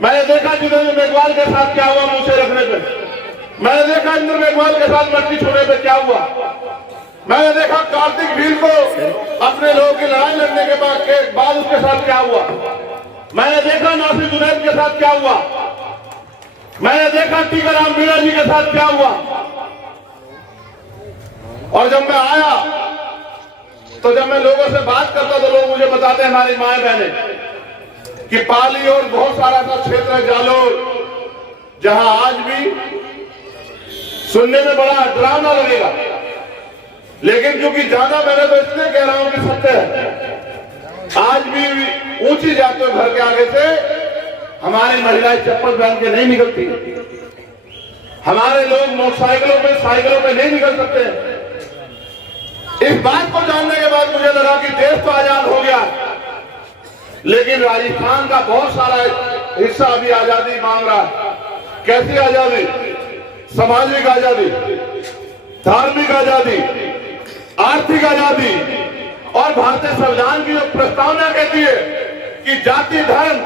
मैंने देखा जितेंद्र मेघवाल के साथ क्या हुआ मुझसे रखने पे, मैंने देखा इंद्र मेघवाल के साथ मट्टी छोड़ने पे क्या हुआ, मैंने देखा कार्तिक भील को अपने लोगों की लड़ाई लड़ने के बाद उसके साथ क्या हुआ, मैंने देखा नासिर जुनैद के साथ क्या हुआ, मैंने देखा टीकाराम मीणा जी के साथ क्या हुआ। और जब मैं आया तो जब मैं लोगों से बात करता तो लोग मुझे बताते हैं, हमारी माए बहने, कि पाली और बहुत सारा सा क्षेत्र है जालोर, जहां आज भी सुनने में बड़ा डरावना लगेगा, लेकिन क्योंकि जाना मैंने तो इसलिए कह रहा हूं कि सत्य है। आज भी ऊंची जातियों घर के आगे से हमारी महिलाएं चप्पल पहन के नहीं निकलती, हमारे लोग मोटरसाइकिलों पे साइकिलों पे नहीं निकल सकते। इस बात को जानने के बाद मुझे लगा कि देश तो आजाद हो गया, लेकिन राजस्थान का बहुत सारा हिस्सा अभी आजादी मांग रहा है। कैसी आजादी? सामाजिक आजादी, धार्मिक आजादी, आर्थिक आजादी, और भारतीय संविधान की जो प्रस्तावना कहती है कि जाति धर्म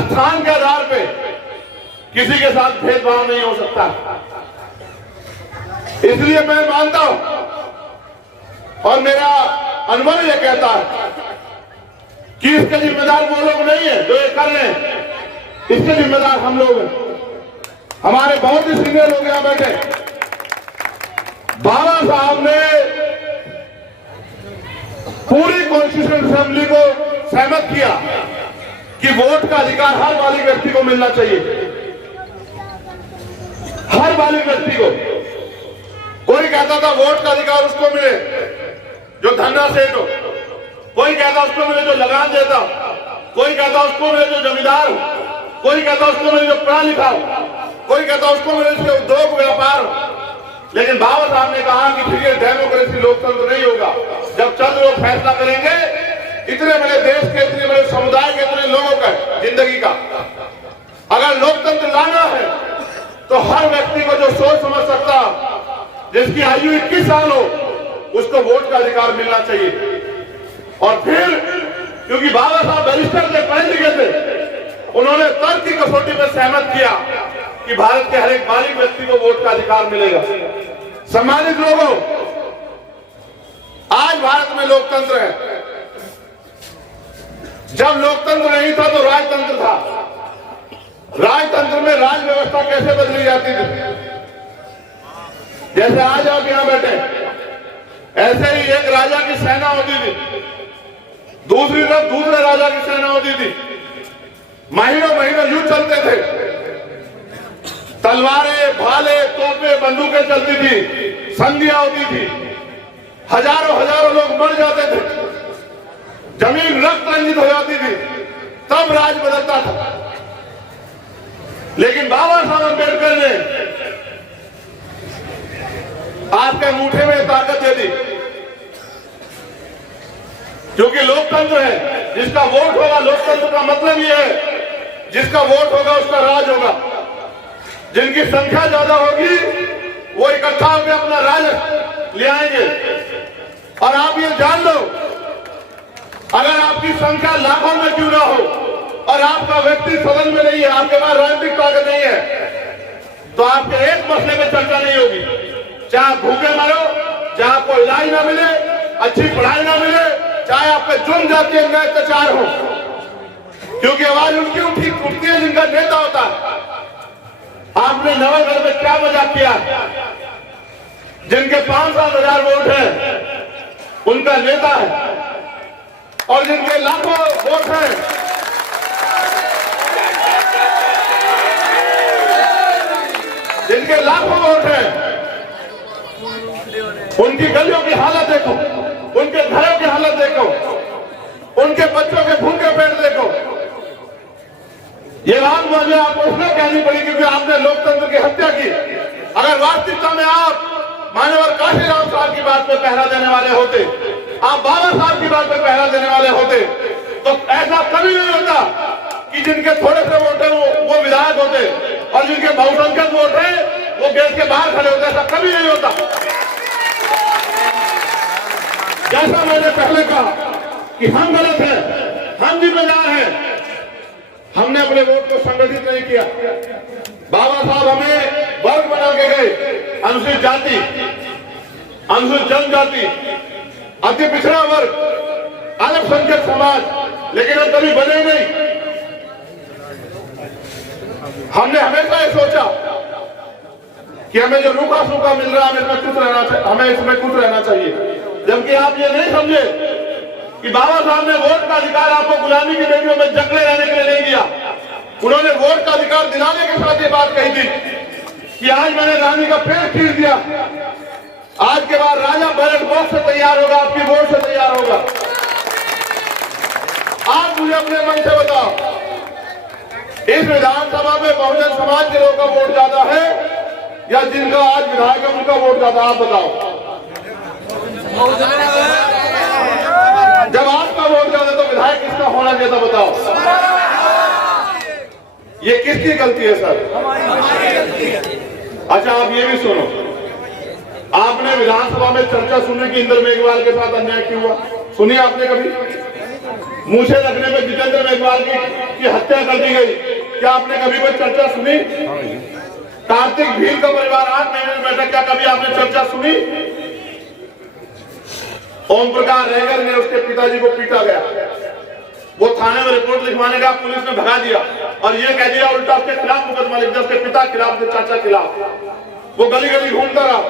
स्थान के आधार पे किसी के साथ भेदभाव नहीं हो सकता। इसलिए मैं मानता हूं और मेरा अनुभव यह कहता है कि इसके जिम्मेदार वो लोग नहीं है जो ये कर रहे हैं, इसके जिम्मेदार हम लोग हैं। हमारे बहुत ही सीनियर लोग यहां बैठे, बाबा साहब ने पूरी कॉन्स्टिट्यूशन असेंबली को सहमत किया कि वोट का अधिकार हर बालिग व्यक्ति को मिलना चाहिए, हर बालिग व्यक्ति को। कोई कहता था वोट का अधिकार उसको मिले जो धन्ना सेठ हो, कोई कहता उसको मिले जो लगान देता, कोई कहता उसको मिले जो जमींदार हो, कोई कहता उसको मिले जो पढ़ा लिखा हो, कोई कहता उसको मिले जो उद्योग व्यापार हो। लेकिन बाबा साहब ने कहा कि फिर ये डेमोक्रेसी लोकतंत्र नहीं होगा जब चंद लोग फैसला करेंगे इतने बड़े देश के, इतने बड़े समुदाय के, इतने लोगों का जिंदगी का। अगर लोकतंत्र लाना है तो हर व्यक्ति को जो सोच समझ सकता, जिसकी आयु 21 साल हो, उसको वोट का अधिकार मिलना चाहिए। और फिर क्योंकि बाबा साहब बैरिस्टर थे, पढ़े लिखे थे, उन्होंने तर्क की कसौटी पर सहमत किया कि भारत के हर एक बालिग व्यक्ति को वोट का अधिकार मिलेगा। सम्मानित लोगों, आज भारत में लोकतंत्र है। जब लोकतंत्र नहीं था तो राजतंत्र था। राजतंत्र में राज व्यवस्था कैसे बदली जाती थी? जैसे आज आप यहां बैठे, ऐसे ही एक राजा की सेना होती थी, दूसरी तरफ दूसरे राजा की सेना होती थी। महीनों महीनों युद्ध चलते थे, तलवारें, भाले, तोपें, बंदूकें चलती थी, संधियां होती थी, हजारों हजारों लोग मर जाते थे, जमीन रक्त रंजित हो जाती थी, तब राज बदलता था। लेकिन बाबा साहब अम्बेडकर ने आपके अंगूठे में ताकत दे दी, क्योंकि लोकतंत्र है, जिसका वोट होगा। लोकतंत्र का मतलब यह है जिसका वोट होगा उसका राज होगा। जिनकी संख्या ज्यादा होगी वो इकट्ठा होकर अपना राज ले आएंगे। और आप ये जान लो, अगर आपकी संख्या लाखों में क्यों ना हो और आपका व्यक्ति सदन में नहीं है, आपके पास राजनीतिक ताकत नहीं है, तो आपके एक मसले में चर्चा नहीं होगी। चाहे भूखे मरो, चाहे आपको इलाज ना मिले, अच्छी पढ़ाई ना मिले, चाहे आप पे जुर्म जाति अत्याचार हो, क्योंकि आवाज उनकी उठती है जिनका नेता होता है। आपने नवागढ़ में क्या मजाक किया? जिनके 5-7 हजार वोट है उनका नेता है, और जिनके लाखों वोट हैं जिनके लाखों वोट हैं उनकी गलियों की हालत देखो, उनके घरों की हालत देखो, उनके बच्चों के भूखे पेट देखो। ये बात मुझे आपको इसलिए कहनी पड़ी क्योंकि आपने लोकतंत्र की हत्या की। अगर वास्तविकता में आप मान्यवर काशीराम साहब की बात पर पहरा देने वाले होते, आप बाबा साहब की बात पर पहरा देने वाले होते, तो ऐसा कभी नहीं होता कि जिनके थोड़े से वोट है वो विधायक होते और जिनके बहुसंख्यक वोट है वो गेट के बाहर खड़े होते। ऐसा कभी नहीं होता। जैसा मैंने पहले कहा कि हम गलत हैं, हम जिम्मेदार हैं, हमने अपने वोट को संगठित नहीं किया। बाबा साहब हमें वर्ग बना के गए, अनुसूचित जाति, अनुसूचित जनजाति, अति पिछड़ा वर्ग, अल्पसंख्यक समाज, लेकिन हम कभी बने नहीं। हमने हमेशा ये सोचा कि हमें जो रूखा सूखा मिल रहा है हमें इसमें खुश रहना चाहिए। जबकि आप ये नहीं समझे कि बाबा साहब ने वोट का अधिकार आपको गुलामी की बेटियों में जकड़े रहने के लिए नहीं दिया। उन्होंने वोट का अधिकार दिलाने के साथ ये बात कही थी कि आज मैंने रानी का पेड़ खींच दिया, आज के बाद राजा बैलेट बॉक्स से तैयार होगा, आपकी वोट से तैयार होगा। आप मुझे अपने मन से बताओ, इस विधानसभा में बहुजन समाज के लोगों का वोट ज्यादा है या जिनका आज विधायक है उनका वोट ज्यादा? आप बताओ। जब आपका वोट ज्यादा तो विधायक किसका होना चाहिए था? बताओ। ये किसकी गलती है सर? अच्छा, आप ये भी सुनो, आपने विधानसभा में चर्चा सुनी कि इंद्र मेघवाल के साथ अन्याय क्यों हुआ? सुनी आपने कभी? मूछे रखने में जितेंद्र मेघवाल की हत्या कर दी गई, क्या आपने कभी कोई चर्चा सुनी? कार्तिक भील का परिवार 8 महीने में बैठा, क्या कभी आपने चर्चा सुनी? ओम प्रकाश रेगर ने उसके पिताजी को पीटा गया, वो थाने में रिपोर्ट लिखवाने का पुलिस ने भगा दिया और ये कह दिया उल्टा उसके खिलाफ मुकदमा लिख दिया, उसके पिता खिलाफ, उसके चाचा खिलाफ। वो गली गली घूमता रहा,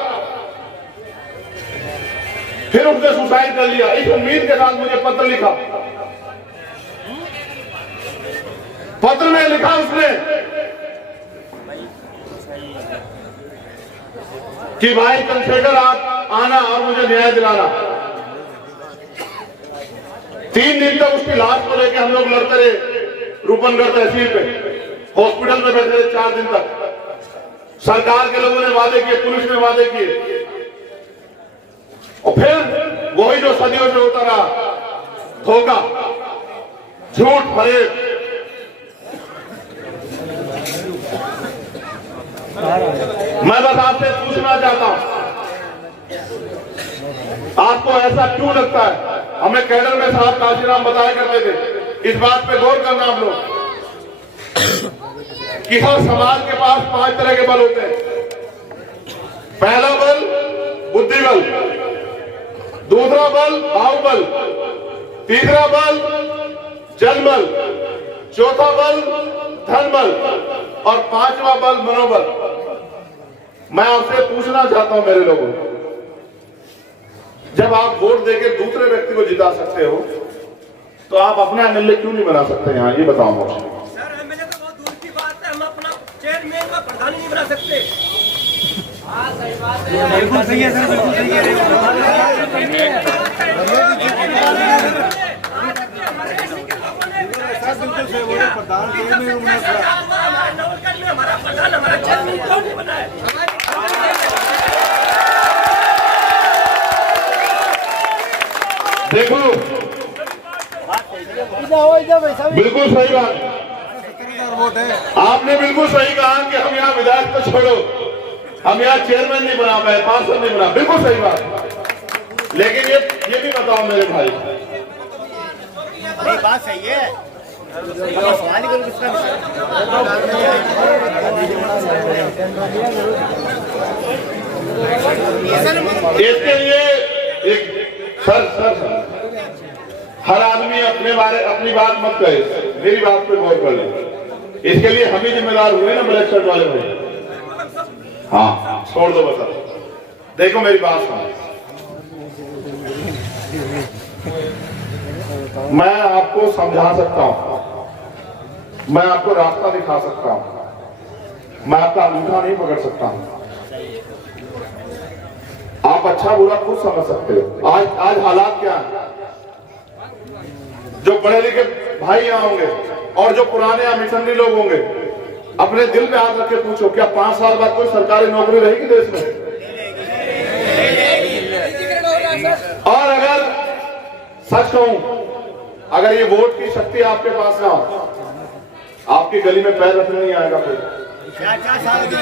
फिर उसने सुसाइड कर लिया। इस उम्मीद के साथ मुझे पत्र लिखा, पत्र में लिखा उसने कि भाई चंद्रशेखर आप आना और मुझे न्याय दिलाना। 3 दिन तक उसकी लाश को लेकर हम लोग लड़ते रहे रूपनगढ़ तहसील पे, हॉस्पिटल में बैठे रहे 4 दिन तक। सरकार के लोगों ने वादे किए, पुलिस ने वादे किए, और फिर वही जो सदियों से होता रहा, धोखा, झूठ, फरेब। मैं बस आपसे पूछना चाहता हूं, आपको ऐसा क्यों लगता है? हमें कैडर में साहब काशीराम बताया करते थे, इस बात पे गौर करना आप लोग, कि हर समाज के पास 5 तरह के बल होते हैं। पहला बल बुद्धि बल, दूसरा बल बाहुबल, तीसरा बल जनबल, चौथा बल धन बल और 5वां बल मनोबल। मैं आपसे पूछना चाहता हूं मेरे लोगों, जब आप वोट देके दूसरे व्यक्ति को जिता सकते हो तो आप अपना एमएलए क्यों नहीं बना सकते? यहाँ ये बताओ मुझे। सर एमएलए तो बहुत दूर की बात है, हम अपना चेयरमैन का प्रधान नहीं बना सकते। बिल्कुल सही है सर, बिल्कुल सही है। हमारा प्रधान हमारा चेयरमैन क्यों नहीं बना है? देखो, बिल्कुल सही बात, आपने बिल्कुल सही कहा कि हम यहाँ विधायक को छोड़ो, हम यहाँ चेयरमैन नहीं बना पाए, पार्षद नहीं बना, बिल्कुल सही बात। लेकिन ये भी बताओ मेरे भाई, बात सही है, सवाल ही इसके लिए एक सर हर आदमी अपनी बात मत कहे, मेरी बात पे गौर कर ले। इसके लिए हम ही जिम्मेदार हुए ना, ब्लैक शर्ट वाले भाई। हाँ, छोड़ दो बता। देखो मेरी बात सुनो, मैं आपको समझा सकता हूं, मैं आपको रास्ता दिखा सकता हूं, मैं आपका अंगूठा नहीं पकड़ सकता हूं। आप अच्छा बुरा खुद समझ सकते हो। आज हालात क्या है? जो पढ़े लिखे भाई यहाँ होंगे और जो पुराने या मिशनरी लोग होंगे, अपने दिल पे हाथ रख के पूछो, क्या 5 साल बाद कोई सरकारी नौकरी रहेगी देश में? और अगर सच कहूं, अगर ये वोट की शक्ति आपके पास ना हो, आपकी गली में पैर रखने नहीं आएगा कोई। 4 साल की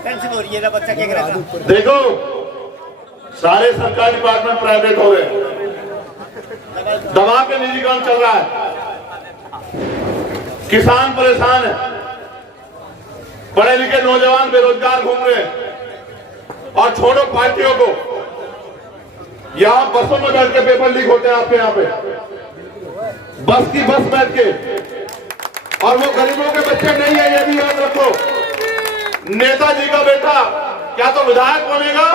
पेंशन हो रही है ना, बच्चा क्या करेगा? देखो, सारे सरकारी डिपार्टमेंट प्राइवेट हो गए, दबा के निजीकरण चल रहा है। किसान परेशान है, पढ़े लिखे नौजवान बेरोजगार घूम रहे हैं। और छोड़ो पार्टियों को, यहां बसों में बैठ के पेपर लीक होते हैं आपके यहां पे, बस की बस बैठ के। और वो गरीबों के बच्चे नहीं है, ये भी याद रखो। नेताजी का बेटा क्या तो विधायक बनेगा,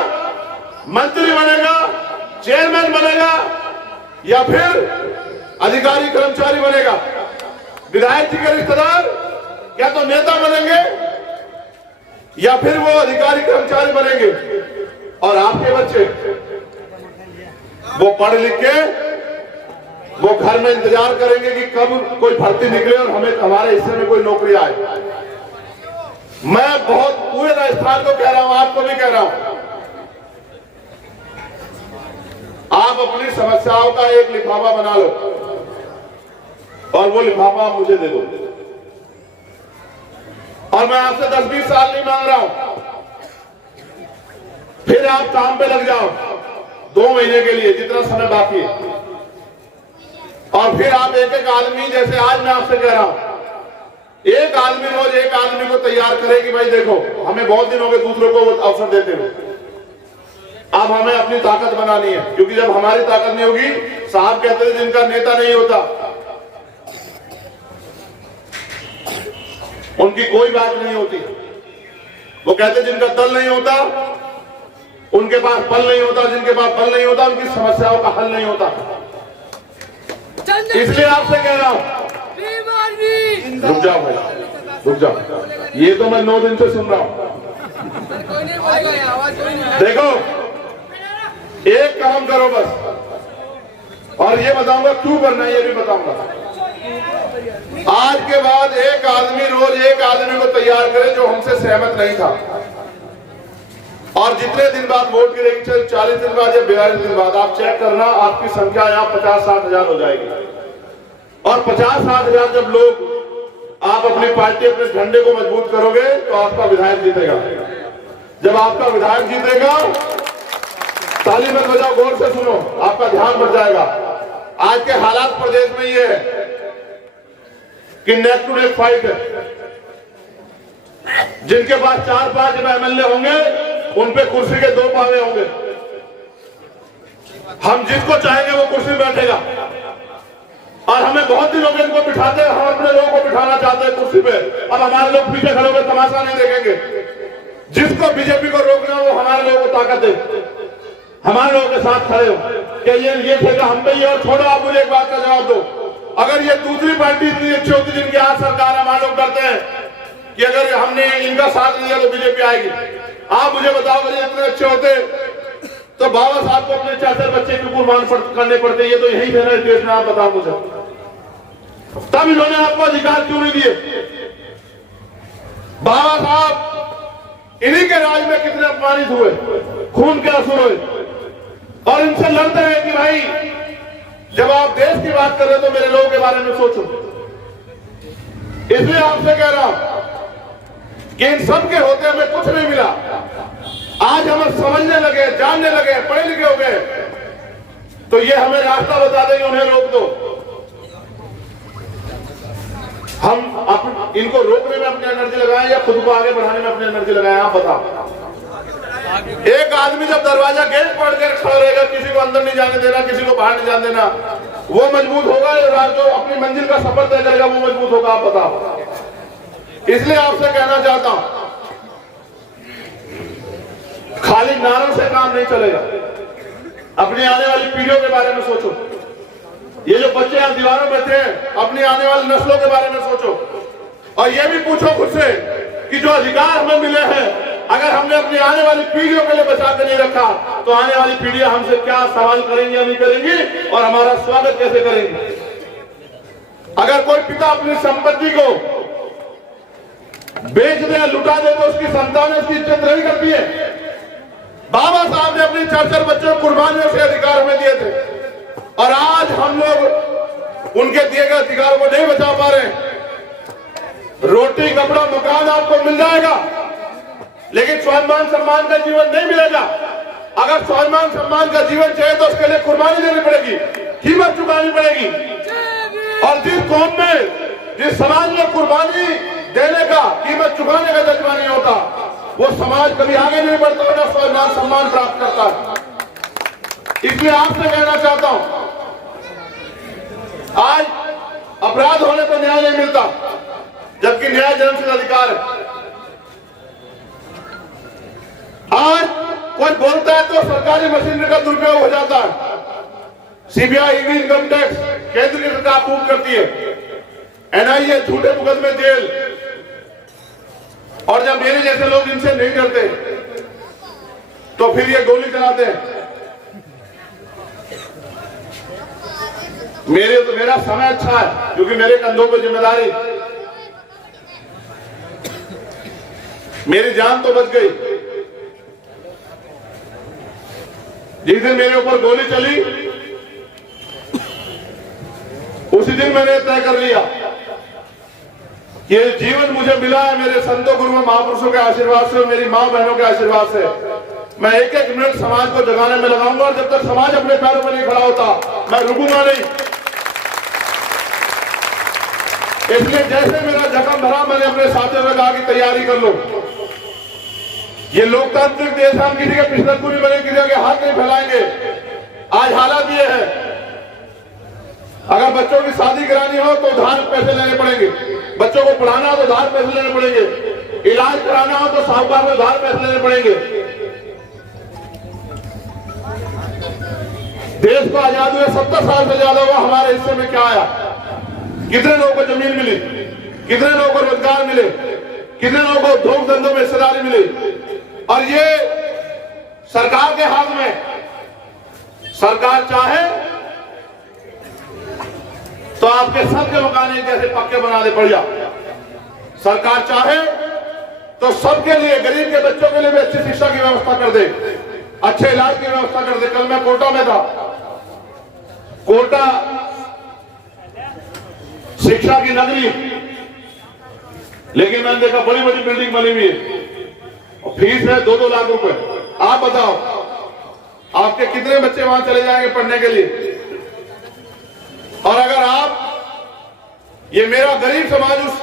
मंत्री बनेगा, चेयरमैन बनेगा, या फिर अधिकारी कर्मचारी बनेगा। विधायक जी के रिश्तेदार क्या तो नेता बनेंगे, या फिर वो अधिकारी कर्मचारी बनेंगे। और आपके बच्चे वो पढ़ लिख के वो घर में इंतजार करेंगे कि कब कोई भर्ती निकले और हमें हमारे हिस्से में कोई नौकरी आए। मैं बहुत पूरे राजस्थान को कह रहा हूं, आपको भी कह रहा हूं, आप अपनी समस्याओं का एक लिफाफा बना लो और वो लिफाफा आप मुझे दे दो। और मैं आपसे 10-20 साल नहीं मांग रहा हूं, फिर आप काम पे लग जाओ 2 महीने के लिए, जितना समय बाकी है। और फिर आप एक एक आदमी, जैसे आज मैं आपसे कह रहा हूं, एक आदमी रोज एक आदमी को तैयार करे कि भाई देखो हमें बहुत दिन हो गए दूसरों को अवसर देते हुए, अब हमें अपनी ताकत बनानी है। क्योंकि जब हमारी ताकत नहीं होगी, साहब कहते थे जिनका नेता नहीं होता उनकी कोई बात नहीं होती। वो कहते जिनका दल नहीं होता उनके पास बल नहीं होता, जिनके पास बल नहीं होता उनकी समस्याओं का हल नहीं होता। इसलिए आपसे कह रहा हूं, रुक जाओ भाई, रुक जाओ। ये तो मैं 9 दिन से सुन रहा हूं। देखो, एक काम करो बस, और ये बताऊंगा क्यों करना है, ये भी बताऊंगा। आज के बाद एक आदमी रोज एक आदमी को तैयार करे जो हमसे सहमत नहीं था। और जितने दिन बाद वोट गिरेगी, 40 दिन बाद या 42 दिन बाद, आप चेक करना आपकी संख्या यहाँ 50-60 हजार हो जाएगी। और 50-60 हजार जब लोग आप अपनी पार्टी, अपने झंडे को मजबूत करोगे तो आपका विधायक जीतेगा। जब आपका विधायक जीतेगा, ताली मत बजाओ, गौर से सुनो, आपका ध्यान बढ़ जाएगा। आज के हालात प्रदेश में ये है कि नेक टू नेक फाइट है। जिनके पास 4-5 MLA होंगे उन पे कुर्सी के 2 पावे होंगे। हम जिसको चाहेंगे वो कुर्सी बैठेगा। और हमें बहुत दिन हो गए इनको बिठाते हैं, हम अपने लोगों को बिठाना चाहते हैं कुर्सी पे। अब हमारे लोग पीछे खड़े होकर तमाशा नहीं देखेंगे। जिसको बीजेपी को रोकना वो हमारे लोगों को ताकत दे, हमारे लोगों के साथ खड़े हो कि ये ठेका हम पे ही है। और छोड़ो, आप मुझे एक बात का जवाब दो, अगर ये दूसरी पार्टी इतनी अच्छी होती जिनकी आज सरकार, हमारे लोग डरते हैं कि अगर हमने इनका साथ लिया तो बीजेपी आएगी। आप मुझे बताओ, अगर ये इतने अच्छे होते तो बाबा साहब को अपने 4 बच्चे की कुर्बान करने पड़ते। ये तो यही थे ना इस देश में, आप बताओ मुझे, तब इन्होंने आपको अधिकार क्यों नहीं दिए? बाबा साहब इन्हीं के राज में कितने अपमानित हुए, खून के आंसू हुए। और इनसे लड़ते हैं कि भाई जब आप देश की बात कर रहे हो तो मेरे लोगों के बारे में सोचो। इसलिए आपसे कह रहा हूं कि इन सब के होते हमें कुछ नहीं मिला। आज हम समझने लगे, जानने लगे, पढ़े लिखे हो गए, तो ये हमें रास्ता बता देंगे, उन्हें रोक दो। हम इनको रोकने में अपनी एनर्जी लगाएं या खुद को आगे बढ़ाने में अपनी एनर्जी लगाएं, आप बताओ। एक आदमी जब दरवाजा गेट पकड़ के खड़ा रहेगा, किसी को अंदर नहीं जाने देना, किसी को बाहर नहीं जाने देना, वो मजबूत होगा या जो अपनी मंजिल का सफर तय करेगा वो मजबूत होगा, आप बताओ। इसलिए आपसे कहना चाहता हूं, खाली नारों से काम नहीं चलेगा। अपनी आने वाली पीढ़ियों के बारे में सोचो। ये जो बच्चे यहां दीवारों में बैठे हैं, अपनी आने वाली नस्लों के बारे में सोचो। और ये भी पूछो खुद से कि जो अधिकार हमें मिले हैं, अगर हमने अपनी आने वाली पीढ़ियों के लिए बचा के नहीं रखा तो आने वाली पीढ़ियां हमसे क्या सवाल करेंगी या नहीं करेंगी, और हमारा स्वागत कैसे करेंगी? अगर कोई पिता अपनी संपत्ति को बेच दे, लुटा दे, तो उसकी संतानें उसकी इज्जत नहीं करती है। बाबा साहब ने अपनी 4 बच्चों को कुर्बानियों से अधिकार हमें दिए थे, और आज हम लोग उनके दिए गए अधिकार को नहीं बचा पा रहे। रोटी, कपड़ा, मकान आपको मिल जाएगा, लेकिन स्वाभिमान सम्मान का जीवन नहीं मिलेगा। अगर स्वाभिमान सम्मान का जीवन चाहिए तो उसके लिए कुर्बानी देनी पड़ेगी, कीमत चुकानी पड़ेगी। और जिस कौम में जिस समाज में कुर्बानी देने का, कीमत चुकाने का जज्बा नहीं होता, वो समाज कभी आगे नहीं बढ़ता और ना सम्मान प्राप्त करता है। इसलिए आपसे कहना चाहता हूं, आज अपराध होने पर न्याय नहीं मिलता, जबकि न्याय जन्मसिद्ध अधिकार है। आज कोई बोलता है तो सरकारी मशीनरी का दुरुपयोग हो जाता है। सीबीआई, इनकम टैक्स, केंद्र की सरकार अप्रूव करती है, एनआईए झूठे मुकदमे जेल, और जब मेरे जैसे लोग इनसे नहीं डरते तो फिर ये गोली चलाते हैं। मेरा समय अच्छा है क्योंकि मेरे कंधों पर जिम्मेदारी, मेरी जान तो बच गई। जिस दिन मेरे ऊपर गोली चली उसी दिन मैंने तय कर लिया कि ये जीवन मुझे मिला है मेरे संतों गुरुओं महापुरुषों के आशीर्वाद से और मेरी मां बहनों के आशीर्वाद से। मैं एक एक मिनट समाज को जगाने में लगाऊंगा और जब तक समाज अपने पैरों पर नहीं खड़ा होता मैं रुकूंगा नहीं। इसलिए जैसे मेरा जख्म भरा, मैंने अपने साथियों में कहा कि तैयारी कर लो। ये लोकतांत्रिक देश, हम किसी के पिछड़नपुरी बने, किसी के हाथ नहीं फैलाएंगे। आज हालात ये है, अगर बच्चों की शादी करानी हो तो उधार पैसे लेने पड़ेंगे, बच्चों को पढ़ाना हो तो उधार पैसे लेने पड़ेंगे, इलाज कराना हो तो साहूकार में उधार पैसे लेने पड़ेंगे। देश को आजाद हुए 70 साल से ज्यादा हुआ, हमारे हिस्से में क्या आया? कितने लोगों को जमीन मिली, कितने लोगों को रोजगार मिले, कितने लोगों को उद्योग धंधों में हिस्सेदारी मिली? और ये सरकार के हाथ में, सरकार चाहे तो आपके सबके मकान जैसे पक्के बना दे, बढ़िया। सरकार चाहे तो सबके लिए, गरीब के बच्चों के लिए भी अच्छी शिक्षा की व्यवस्था कर दे, अच्छे इलाज की व्यवस्था कर दे। कल मैं कोटा में था, कोटा शिक्षा की नगरी, लेकिन मैंने देखा बड़ी बड़ी बिल्डिंग बनी हुई है और फीस है 2-2 लाख रुपए। आप बताओ आपके कितने बच्चे वहां चले जाएंगे पढ़ने के लिए? और अगर आप, ये मेरा गरीब समाज उस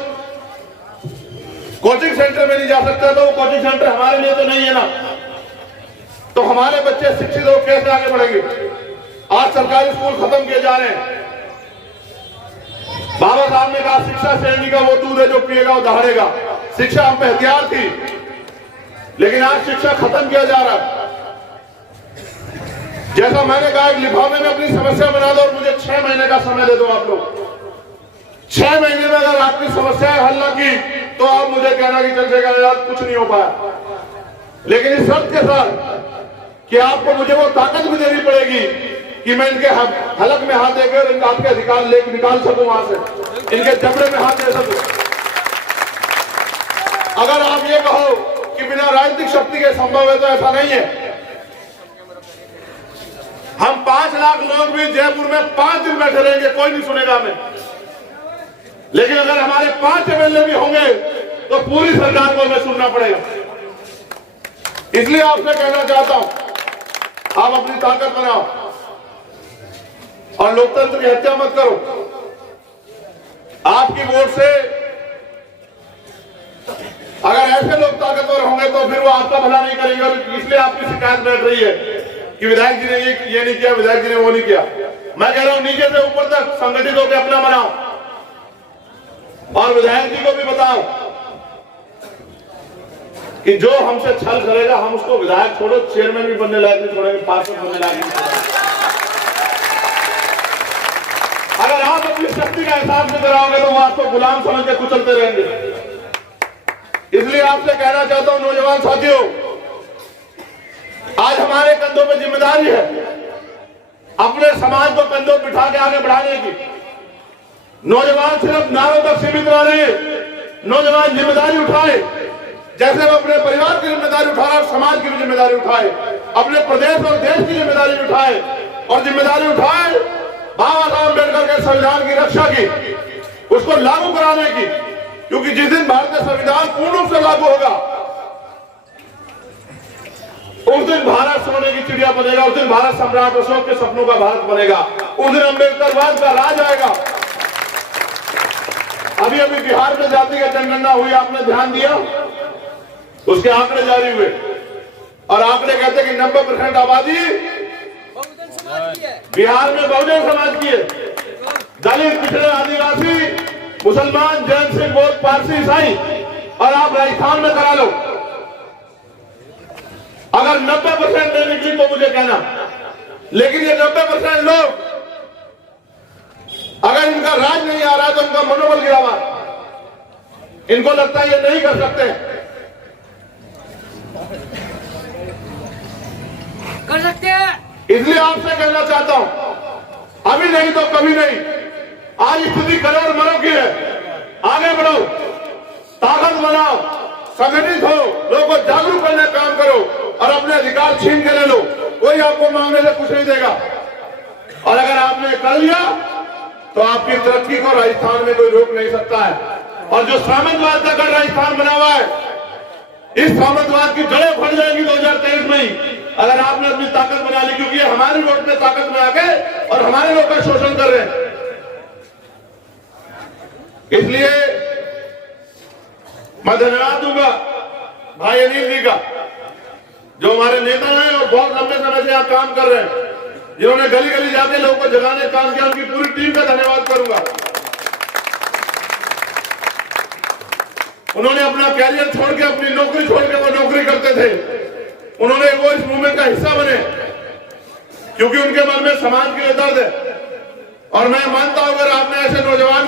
कोचिंग सेंटर में नहीं जा सकता तो वो कोचिंग सेंटर हमारे लिए तो नहीं है ना। तो हमारे बच्चे शिक्षित हो कैसे आगे बढ़ेंगे? आज सरकारी स्कूल खत्म किए जा रहे हैं। बाबा साहब ने कहा शिक्षा श्रेणी का वो दूध है जो पिएगा वो दहाड़ेगा। शिक्षा हम पे हथियार थी, लेकिन आज शिक्षा खत्म किया जा रहा है। जैसा मैंने कहा, एक लिफाफे में अपनी समस्या बना दो और मुझे 6 महीने का समय दे दो आप लोग। 6 महीने में अगर आपकी समस्याएं हल ना की तो आप मुझे कहना कि चल जाएगा यार कुछ नहीं हो पाया। लेकिन इस शर्त के साथ कि आपको मुझे वो ताकत भी देनी पड़ेगी कि मैं इनके हलक में हाथ देकर इनका आपके अधिकार लेकर निकाल सकूं, वहां से इनके जबड़े में हाथ दे सकूं। अगर आप ये कहो कि बिना राजनीतिक शक्ति के संभव है तो ऐसा नहीं है। हम 5 लाख लोग भी जयपुर में 5 दिन बैठे रहेंगे, कोई नहीं सुनेगा हमें। लेकिन अगर हमारे 5 एमएलए भी होंगे तो पूरी सरकार को हमें सुनना पड़ेगा। इसलिए आपसे कहना चाहता हूं, आप अपनी ताकत बनाओ और लोकतंत्र की हत्या मत करो। आपकी वोट से अगर ऐसे लोग ताकतवर होंगे तो फिर वो आपका भला नहीं करेंगे। इसलिए आपकी शिकायत बैठ रही है कि विधायक जी ने ये नहीं किया, विधायक जी ने वो नहीं किया। मैं कह रहा हूं नीचे से ऊपर तक संगठित होकर अपना बनाओ और विधायक जी को भी बताओ कि जो हमसे छल करेगा हम उसको, विधायक छोड़ो चेयरमैन भी बनने लायक नहीं छोड़ेंगे, पार्षद बनने लायक नहीं छोड़ेंगे। अगर आप अपनी शक्ति का एहसास नहीं कराओगे तो वो आपको गुलाम समझ के कुचलते रहेंगे। इसलिए आपसे कहना चाहता हूं नौजवान साथियों, आज हमारे कंधों पर जिम्मेदारी है अपने समाज को कंधों पर बिठा के आगे बढ़ाने की। नौजवान सिर्फ नारों तक सीमित ना रहे, नौजवान जिम्मेदारी उठाए। जैसे वो अपने परिवार की जिम्मेदारी उठा रहा है, समाज की भी जिम्मेदारी उठाए, अपने प्रदेश और देश की जिम्मेदारी उठाए और जिम्मेदारी उठाए बाबा साहब अम्बेडकर के संविधान की रक्षा की, उसको लागू कराने की। क्योंकि जिस दिन भारतीय संविधान पूर्ण रूप से लागू होगा उस दिन भारत सोने की चिड़िया बनेगा, उस दिन भारत सम्राट अशोक के सपनों का भारत बनेगा, उस दिन अम्बेडकरवाद का राज आएगा। अभी अभी बिहार में जातिगत जनगणना हुई, आपने ध्यान दिया? उसके आंकड़े जारी हुए और आंकड़े कहते हैं कि 90% आबादी बहुजन समाज की है। बिहार में बहुजन समाज की है। दलित, पिछड़े, आदिवासी, मुसलमान, जैन, सिख, बौद्ध, पारसी, ईसाई, और आप राजस्थान में करा लो। अगर 90% नहीं निकली तो मुझे कहना, लेकिन ये 90% लोग, अगर इनका राज नहीं आ रहा है तो इनका मनोबल गिरा हुआ, इनको लगता है ये नहीं कर सकते। कर सकते हैं। इसलिए आपसे कहना चाहता हूं, अभी नहीं तो कभी नहीं। आज स्थिति करो और मरो की है। आगे बढ़ो, ताकत बनाओ, संगठित हो, लोगों को जागरूक करने का काम करो और अपने अधिकार छीन के ले लो। कोई आपको मांगने से कुछ नहीं देगा। और अगर आपने कर लिया तो आपकी तरक्की को राजस्थान में कोई रोक नहीं सकता है। और जो सामंतवाद का गढ़ राजस्थान बना हुआ है, इस सामंतवाद की जड़ें फट जाएंगी 2023 में ही, अगर आपने अपनी ताकत बना ली। क्योंकि हमारे वोट में ताकत बना के और हमारे लोग का शोषण कर रहे हैं। इसलिए मैं धन्यवाद दूंगा भाई अनिल जी का, जो हमारे नेता हैं और बहुत लंबे समय से यहाँ काम कर रहे हैं, जिन्होंने गली गली जाके लोगों को जगाने का काम किया। उनकी पूरी टीम का धन्यवाद करूंगा। उन्होंने अपना कैरियर छोड़ के, अपनी नौकरी छोड़ के वो नौकरी करते थे। उन्होंने वो इस मूवमेंट का हिस्सा बने क्योंकि उनके मन में समाज के लिए दर्द है। और मैं मानता हूं अगर आपने ऐसे नौजवान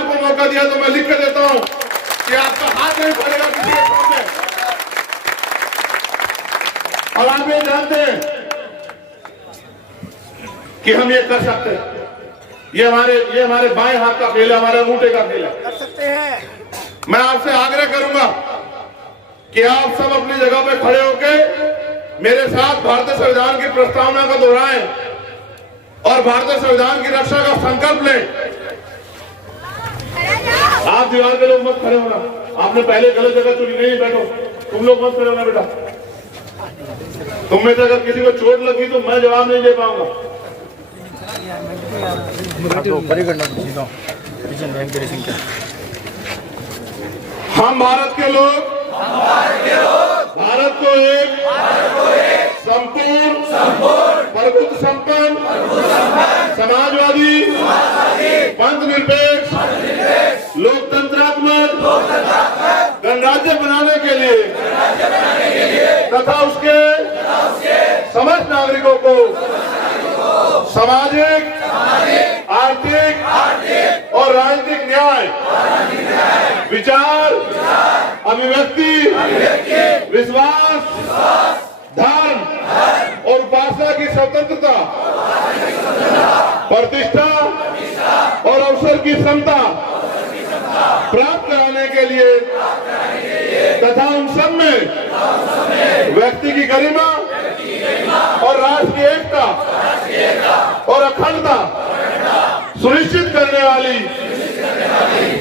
को मौका दिया तो मैं लिख के देता हूं कि आपका हाथ नहीं पड़ेगा किसी के सामने। और आप ये जानते हैं कि हम ये कर सकते हैं। ये हमारे बाएं हाथ का खेल है, हमारे अंगूठे का खेल है। कर सकते हैं। मैं आपसे आग्रह करूंगा कि आप सब अपनी जगह पे खड़े होकर मेरे साथ भारतीय संविधान की प्रस्तावना को दोहराएं और भारतीय संविधान की रक्षा का संकल्प लें। आप दीवार पे लोग मत खड़े होना, आपने पहले गलत जगह चुनी। नहीं बैठो, तुम लोग मत खड़े होना बेटा। तुम में से अगर किसी को चोट लगी तो मैं जवाब नहीं दे पाऊंगा। हम भारत के लोग भारत को एक संपूर्ण, प्रभुत्व संपन्न, समाजवादी, पंथ निरपेक्ष, लोकतंत्रात्मक गणराज्य बनाने के लिए तथा उसके समस्त नागरिकों को सामाजिक, आर्थिक और राजनीतिक न्याय, विचार, अभिव्यक्ति, विश्वास, धर्म और उपासना की स्वतंत्रता, प्रतिष्ठा और अवसर की समता प्राप्त कराने के लिए तथा उन सब में व्यक्ति की गरिमा और राष्ट्र की एकता और अखंडता सुनिश्चित करने वाली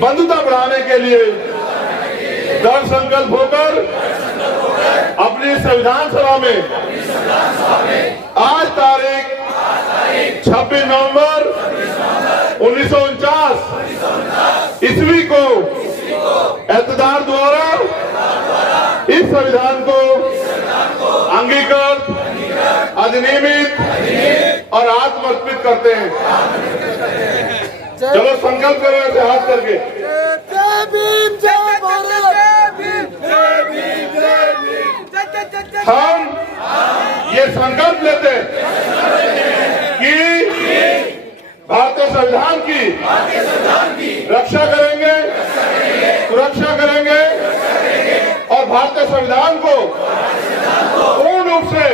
बंधुता बढ़ाने के लिए दृढ़ संकल्प होकर अपनी संविधान सभा में आज तारीख 26 नवंबर 1949 ईस्वी को एतदार द्वारा इस संविधान को अंगीकृत, अधिनियमित और आत्मर्पित करते हैं। चलो संकल्प करो ऐसे हाथ करके। जय भीम, जय भारत। हम ये संकल्प लेते हैं कि भारतीय संविधान की रक्षा करेंगे, सुरक्षा करेंगे और भारतीय संविधान को पूर्ण रूप से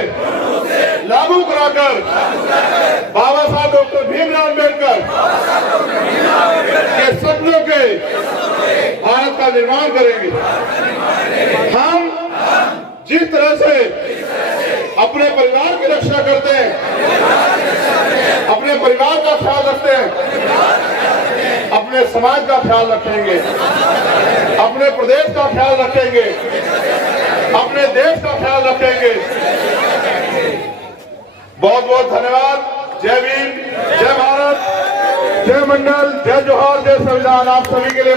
लागू कराकर बाबा साहब डॉक्टर भीमराव अम्बेडकर के सपनों के भारत का निर्माण करेंगे। हम जिस तरह से अपने परिवार की रक्षा करते हैं, अपने परिवार का ख्याल रखते हैं, अपने समाज का ख्याल रखेंगे, अपने प्रदेश का ख्याल रखेंगे, अपने देश का ख्याल रखेंगे। बहुत बहुत धन्यवाद। जय भीम, जय भारत। जय मंडल, जय जोहार, जय संविधान। आप सभी के लिए